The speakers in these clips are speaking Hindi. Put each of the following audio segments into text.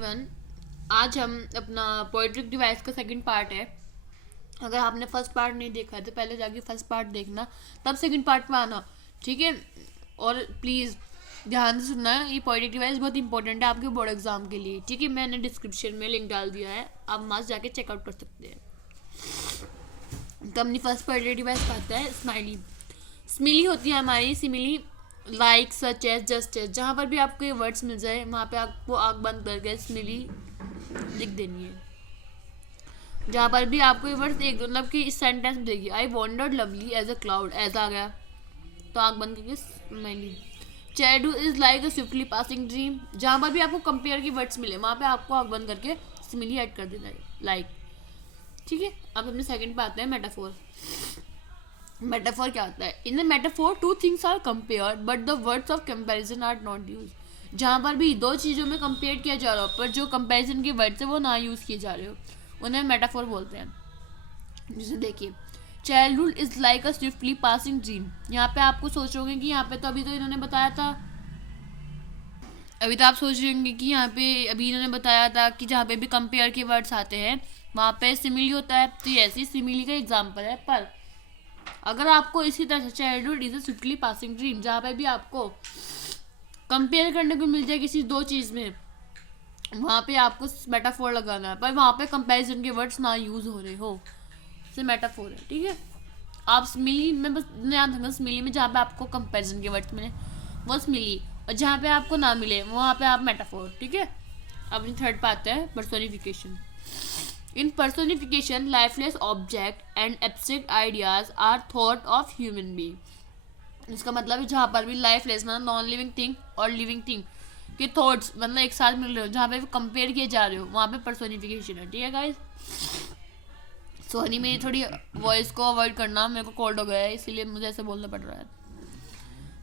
वन आज हम अपना पोएट्रिक डिवाइस का सेकंड पार्ट है। अगर आपने फर्स्ट पार्ट नहीं देखा है तो पहले जाके फर्स्ट पार्ट देखना, तब सेकंड पार्ट में आना, ठीक है। और प्लीज़ ध्यान से सुनना है, ये पोएट्रिक डिवाइस बहुत इंपॉर्टेंट है आपके बोर्ड एग्जाम के लिए, ठीक है। मैंने डिस्क्रिप्शन में लिंक डाल दिया है, आप मस्त जाके चेकआउट कर सकते हैं। तो अपनी फर्स्ट पोएट्रिक डिवाइस कहता है स्माइली। स्मिली होती है हमारी simile, like such as just as. जहाँ पर भी आपको ये वर्ड्स मिल जाए वहाँ पे आपको आँख बंद करके स्मिली लिख देनी है। जहाँ पर भी आपको ये वर्ड्स एक मतलब कि इस सेंटेंस में देगी, I wandered lovely as a cloud, as आ गया तो आँख बंद करके smiley. Shadow is like a swiftly passing dream. जहाँ पर भी आपको कंपेयर की वर्ड्स मिले वहाँ पे आपको आँख बंद करके स्मिली ऐड कर देना है, लाइक, ठीक है। अब अपने सेकंड पे आते हैं मेटाफोर। मेटाफोर क्या होता है? In the metaphor two things are compared but the words of comparison are not use. जहाँ पर भी दो चीज़ों में कंपेयर किया जा रहा हो पर जो कंपैरिजन के वर्ड्स है वो ना यूज़ किए जा रहे हो, उन्हें मेटाफोर बोलते हैं। जैसे देखिए, childhood is like a swiftly passing dream. यहाँ पे आपको सोचोगे कि यहाँ पे तो अभी तो इन्होंने बताया था, अभी तो आप सोच रहे होंगे कि यहाँ पे अभी इन्होंने बताया था कि जहाँ पे भी कंपेयर के वर्ड्स आते हैं वहाँ पे सिमिली होता है, तो ये ऐसी सिमिली का एग्जाम्पल है। पर अगर आपको इसी तरह से childhood is a swiftly passing dream, जहाँ पे भी आपको कंपेयर करने को मिल जाए किसी दो चीज़ में, वहाँ पे आपको मेटाफोर लगाना है, पर वहाँ पे कंपैरिजन के वर्ड्स ना यूज़ हो रहे हो, से मेटाफोर है, ठीक है। आप स्मिली में बस ध्यान रखना, स्मिली में जहाँ पे आपको कंपैरिजन के वर्ड्स मिले वो स्मिली, और जहाँ पे आपको ना मिले वहाँ पे आप मेटाफोर, ठीक है। अब थर्ड पे आता है personification. In personification, lifeless object and abstract ideas are thought of human being. इसका मतलब है जहाँ पर भी लाइफलेस मतलब नॉन लिविंग थिंग और लिविंग थिंग के थॉट्स मतलब एक साथ मिल रहे हो, जहाँ पे भी कंपेयर किए जा रहे हो वहाँ पे पर्सोनिफिकेशन है, ठीक है गाइस। सॉरी मेरी थोड़ी वॉइस को अवॉइड करना, मेरे को कोल्ड हो गया है इसीलिए मुझे ऐसे बोलना पड़ रहा है।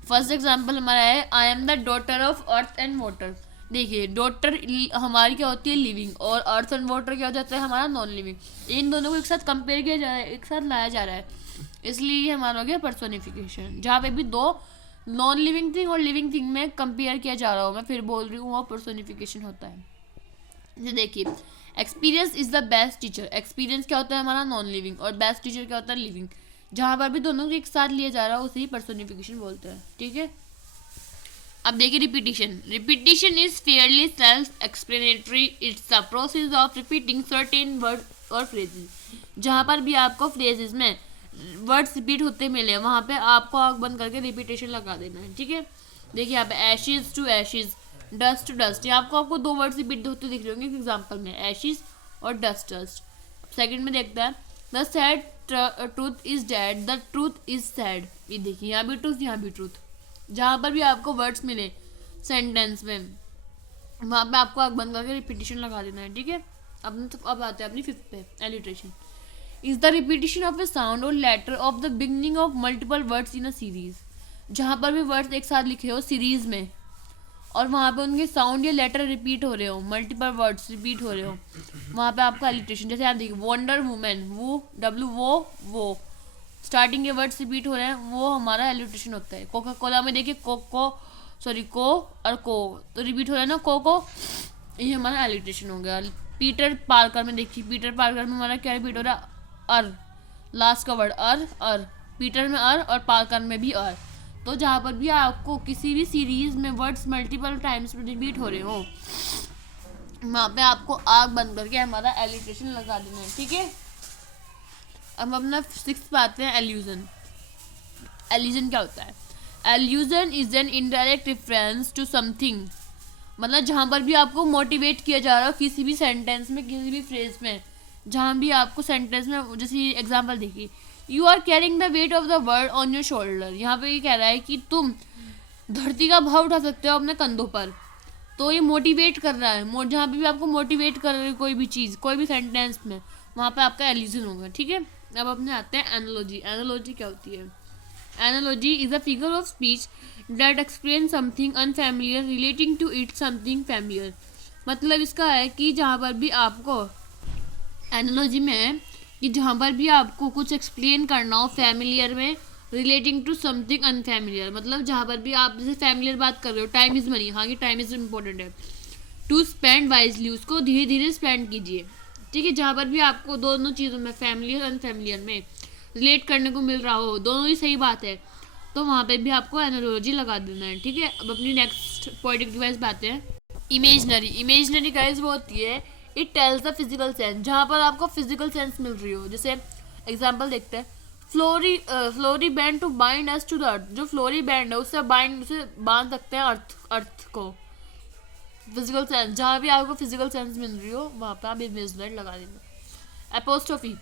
फर्स्ट एग्जाम्पल हमारा है, I am the daughter of earth and water. देखिए, डॉटर हमारी क्या होती है, लिविंग, और अर्थ एंड वाटर क्या हो जाता है हमारा नॉन लिविंग। इन दोनों को एक साथ कंपेयर किया जा रहा है, एक साथ लाया जा रहा है, इसलिए ये हमारा हो गया पर्सोनिफिकेशन। जहाँ पे भी दो नॉन लिविंग थिंग और लिविंग थिंग में कंपेयर किया जा रहा हो, मैं फिर बोल रही हूँ, वो पर्सोनिफिकेशन होता है। जैसे देखिए, experience is the best teacher. Experience क्या होता है हमारा नॉन लिविंग, और बेस्ट टीचर क्या होता है लिविंग। जहाँ पर भी दोनों को एक साथ लिया जा रहा है उसे ही पर्सोनिफिकेशन बोलते हैं, ठीक है। अब देखिए repetition. Repetition is fairly self explanatory, it's the process of repeating certain word और फ्रेजेस। जहाँ पर भी आपको फ्रेजेस में वर्ड्स रिपीट होते मिले वहाँ पे आपको आँख बंद करके रिपीटेशन लगा देना है, ठीक है। देखिए यहाँ पे ashes to ashes, dust to dust, यहाँ आपको दो वर्ड्स रिपीट होते दिख रहे होंगे एग्जाम्पल में, एशिज और डस्ट डस्ट। सेकेंड में देखता है, the sad truth is dad, the truth is sad. ये देखिए यहाँ भी ट्रूथ यहाँ भी ट्रूथ। जहाँ पर भी आपको वर्ड्स मिले सेंटेंस में वहाँ पे आपको आँख बंद करके रिपीटिशन लगा देना है, ठीक है। अब आते हैं अपनी फिफ्थ पे, alliteration is the repetition of a sound और letter of the beginning of multiple words in a series. जहाँ पर भी वर्ड्स एक साथ लिखे हो सीरीज में और वहाँ पे उनके साउंड या लेटर रिपीट हो रहे हो, मल्टीपल वर्ड्स रिपीट हो रहे हो, वहाँ पे आपका एलिट्रेशन। जैसे आप देखिए, वंडर वुमेन, वो डब्ल्यू वो स्टार्टिंग के वर्ड्स रिपीट हो रहे हैं, वो हमारा एलिट्रेशन होता है। कोका कोला में देखिए को और को तो रिपीट हो रहा है ना, को, ये हमारा एलिट्रेशन हो गया। पीटर पार्कर में देखिए, पीटर पार्कर में हमारा क्या रिपीट हो रहा है, अर, लास्ट का वर्ड अर, पीटर में अर और पार्कर में भी अर। तो जहाँ पर भी आपको किसी भी सीरीज में वर्ड्स मल्टीपल टाइम्स रिपीट हो रहे हो वहाँ पे आपको आँख बंद करके हमारा एलिट्रेशन लगा देना है, ठीक है। अब अपना सिक्स पे आते हैं, एल्यूजन। एल्यूजन क्या होता है? Allusion is an indirect reference to something. मतलब जहाँ पर भी आपको मोटिवेट किया जा रहा हो किसी भी सेंटेंस में, किसी भी फ्रेज में, जहाँ भी आपको सेंटेंस में, जैसे एग्जांपल देखिए, you are carrying the weight of the world on your shoulder. यहाँ पे ये कह रहा है कि तुम धरती का भार उठा सकते हो अपने कंधों पर, तो ये मोटिवेट कर रहा है। जहाँ पे भी आपको मोटिवेट कर रहे हो कोई भी चीज़, कोई भी सेंटेंस में, वहाँ पे आपका एल्यूजन होगा, ठीक है। अब अपने आते हैं एनालॉजी। एनालॉजी क्या होती है? Analogy is a figure of speech that explain something unfamiliar relating to it something familiar. मतलब इसका है कि जहाँ पर भी आपको एनालॉजी में है कि जहाँ पर भी आपको कुछ एक्सप्लेन करना हो फैमिलियर में रिलेटिंग टू समथिंग अनफैमिलियर, मतलब जहाँ पर भी आप जैसे फैमिलियर बात कर रहे हो, टाइम इज़ मनी, हाँ कि टाइम इज़ इम्पोर्टेंट है, टू स्पेंड वाइजली, उसको धीरे धीरे स्पेंड कीजिए। ठीक है, जहाँ पर भी आपको दोनों चीज़ों में, फैमिलियर और अनफैमिलियर में रिलेट करने को मिल रहा हो, दोनों ही सही बात है, तो वहाँ पे भी आपको एनालॉजी लगा देना है। ठीक है, अब अपनी नेक्स्ट पोएटिक डिवाइस पे आते हैं। इमेजनरी। इमेजनरी गाइस वो होती है, it tells the physical sense, जहाँ पर आपको फिजिकल सेंस मिल रही हो। जैसे एग्जांपल देखते हैं, flowery band to bind us to the earth. जो फ्लोरी बैंड है उसे बांध सकते हैं अर्थ को। फिजिकल सेंस, जहाँ भी आपको फिजिकल सेंस मिल रही हो वहाँ पे आप इमेजनरी लगा देना। एपोस्ट्रोफी।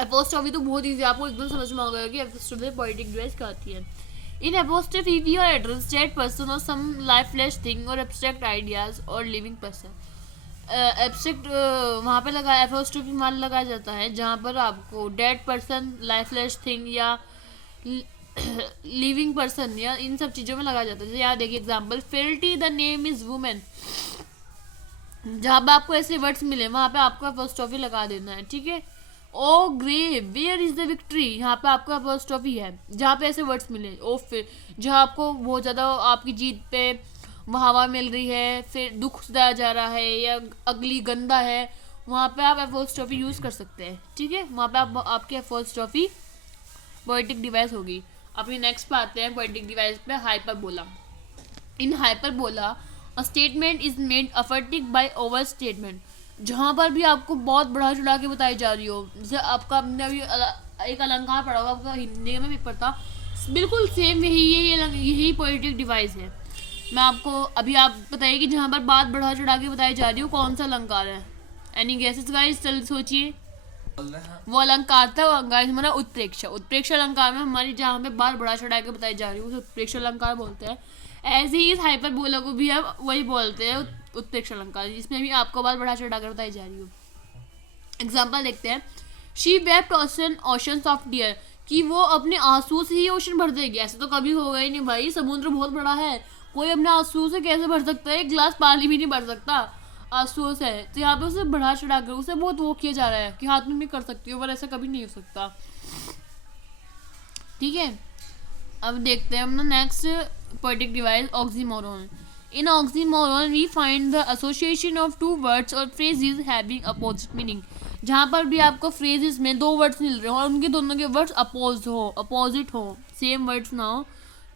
एपोस्ट्रोफी तो बहुत ईजी, आपको एकदम समझ में आ गया कि एपोस्ट्रोफी पोएटिक डिवाइस क्या होती है। In apostrophe, we are addressed dead person or some lifeless thing or abstract ideas or living person. Abstract वहाँ पे लगा एपोस्ट्रोफी मान लगाया जाता है जहाँ पर आपको डेड पर्सन, लाइफलेस थिंग या लिविंग पर्सन या इन सब चीज़ों में लगाया जाता है। जैसे यहाँ देखिए example, frailty the name is women. जहाँ पे आपको ऐसे वर्ड्स मिले वहाँ पे आपको एपोस्ट्रोफी लगा देना है। ठीक है, O grave where is the victory, यहाँ पे आपको अपोस्ट्रोफी है। जहाँ पे ऐसे वर्ड्स मिले, ओ फिर जहाँ आपको बहुत ज़्यादा आपकी जीत पे हवा मिल रही है, फिर दुख दिया जा रहा है या अगली गंदा है, वहाँ पे आप अपोस्ट्रोफी यूज़ कर सकते हैं। ठीक है, वहाँ पे आपकी अपोस्ट्रोफी पोएटिक डिवाइस होगी। अपनी नेक्स्ट पे आते हैं पोएटिक डिवाइस पे, hyperbola. In hyperbola a statement is made emphatic by overstatement, जहाँ पर भी आपको बहुत बढ़ा चढ़ा के बताई जा रही हो। जैसे आपका हमने अभी एक अलंकार पढ़ा होगा, आपका हिंदी में पेपर था, बिल्कुल सेम यही पोएटिक डिवाइस है। मैं आपको अभी आप बताइए कि जहाँ पर बात बढ़ा चढ़ा के बताई जा रही हो कौन सा अलंकार है। एनी गेसेस गाइस, चल सोचिए। वो अलंकार था गाइस हमारा उत्प्रेक्षा। उत्प्रेक्षा अलंकार में हमारी जहाँ पे बात बढ़ा चढ़ा के बताई जा रही है उसे उत्प्रेक्षा अलंकार बोलते हैं। ऐसे ही इस हाइपरबोला को भी हम वही बोलते हैं, उत्प्रेक्षा अलंकार, जिसमें भी आपको बात बढ़ा चढ़ा कर बताई जा रही हो। एग्जाम्पल देखते हैं, she wept oceans of tear, कि वो अपने आंसू से ही ओशन भर देगी। ऐसे तो कभी होगा ही नहीं भाई, समुद्र बहुत बड़ा है, कोई अपने आंसू से कैसे भर सकता है? एक गिलास पानी भी नहीं भर सकता आंसुओं से। तो यहाँ पे उसे बढ़ा चढ़ा कर उसे बहुत वो किया जा रहा है कि हाँ तुम भी कर सकती हो, पर ऐसा कभी नहीं हो सकता। ठीक है, अब देखते हैं अपना next poetic device, oxymoron. In oxymoron, we find the association of two words or phrases having opposite meaning. जहाँ पर भी आपको phrases में दो words मिल रहे हो और उनके दोनों के words opposite हो, same words ना हो,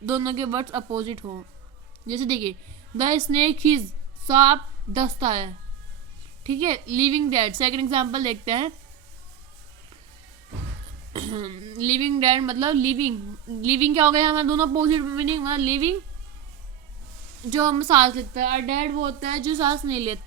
दोनों के words opposite हो। जैसे देखिए, the snake is, सांप दस्ता है। ठीक है, living dead, सेकंड एग्जाम्पल देखते हैं। लिविंग डेड मतलब लिविंग क्या हो गया हमारा, दोनों अपोजिट मीनिंग। मतलब लिविंग जो हम सांस लेता है और डेड वो होता है जो सांस नहीं लेता।